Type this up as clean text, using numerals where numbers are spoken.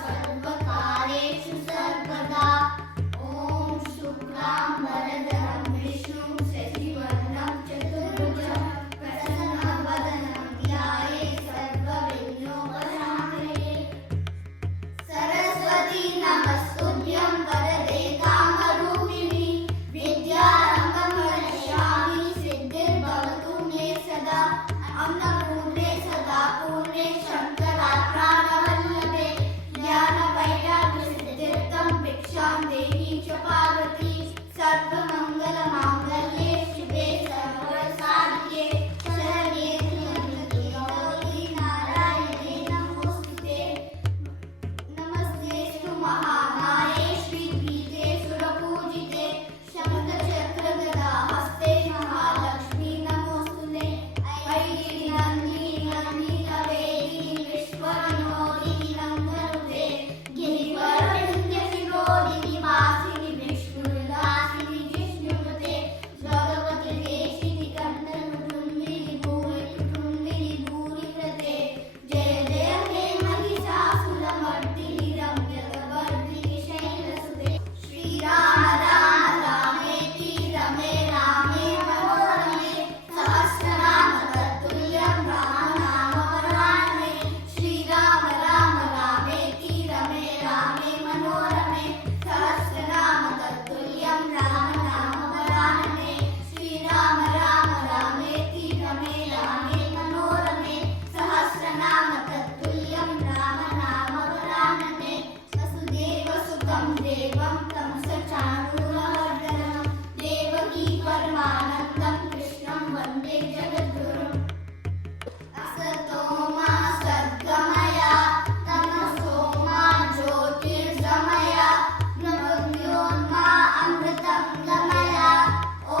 सर्वकार्येषु सर्वदा। ॐ शुक्लाम्बरधरं विष्णुं शशिवर्णं चतुर्भुजं प्रसन्नवदनं ध्यायेत् सर्वविघ्नोपशान्तये। सरस्वती नमस्तुभ्यं वरदे कामरूपिणि विद्यारम्भं करिष्यामि सिद्धिर्भवतु मे सदा। अन्नपूर्णे सदा पूर्णे शङ्कराभरणवल्लभे ज्ञानवैराग्यसिद्ध्यर्थं भिक्षां देहि च पार्वती। सर्वमङ्गलमाङ्गल्ये शिवे सर्वसाधिके शरण्ये त्र्यम्बके गौरी नारायणे नमोस्तुते। नमस्तेऽस्तु महामाये श्रीपीठे सुरपूजिते शङ्खचक्रगदा हस्ते महालक्ष्मी नमोस्तुते। ऐगिरि नन्दिनि नन्दितवेदिनि विश्वविनोदिनि नन्दनुते गिरिवरविन्ध्यशिरोदिनि वासिनि विष्णुविलासिनि जिष्णुनुते। भगवति देशिनि कन्दनुटुण्डिनि भूरिकुटुम्बिनि भूरिकृते। जय जय हे महिषासुरमर्दिनि रम्यकवर्धिनि शैलसुते। श्रीराम राम रामेति रमे रामे मनोरमे सहस्रनाम तत्तुल्यं रामनामवरानने। श्रीराम राम रामेति रमे रामे मनोरमे सहस्रनाम तत्तुल्यं रामनामवरानने। श्रीराम राम रामेति रमे रामे मनोरमे सहस्रनाम तत्तुल्यं रामनामवरानने। वसुदेवसुतं देवं तं सचाणूरमर्दनं देवकी परमानन्दं कृष्णं वन्दे जगद्गुरुम्। असतो मा सद्गमय तमसो मा ज्योतिर्गमय मृत्योर्मा अमृतं गमय।